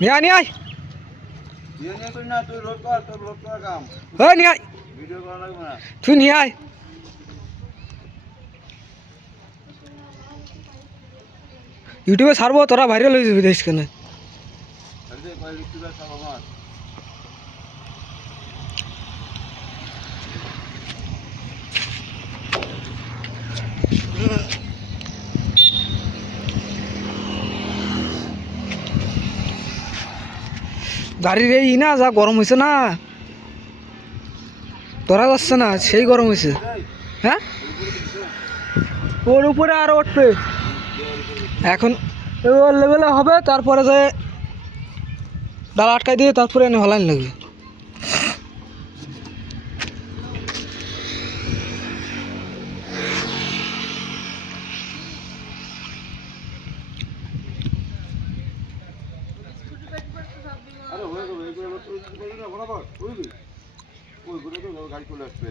নিয়ে আয় নিয়ে আয় না তুই লোড কর তোর লোড করার কাম নিয়ে আয় ভিডিও করা লাগবে না তুই নিয়ে আয় ইউটিউবে ছাড়বো তোরা ভাইরাল হয়ে যাবি দেশ কেন আরে কয় ইউটিউবার সব আমার গাড়ির এই না যা গরম হয়েছে না ধরা যাচ্ছে না সেই গরম হয়েছে হ্যাঁ ওর উপরে আরো উঠবে এখন ওর লেভেলে হবে তারপরে যে ডালা আটকাই দিয়ে তারপরে এনে হলাইন লাগবে আরে হয়ে গেল এই করে তুই বলি না বরাবর বুঝলি ওই করে তো গাড়ি চলে আসবে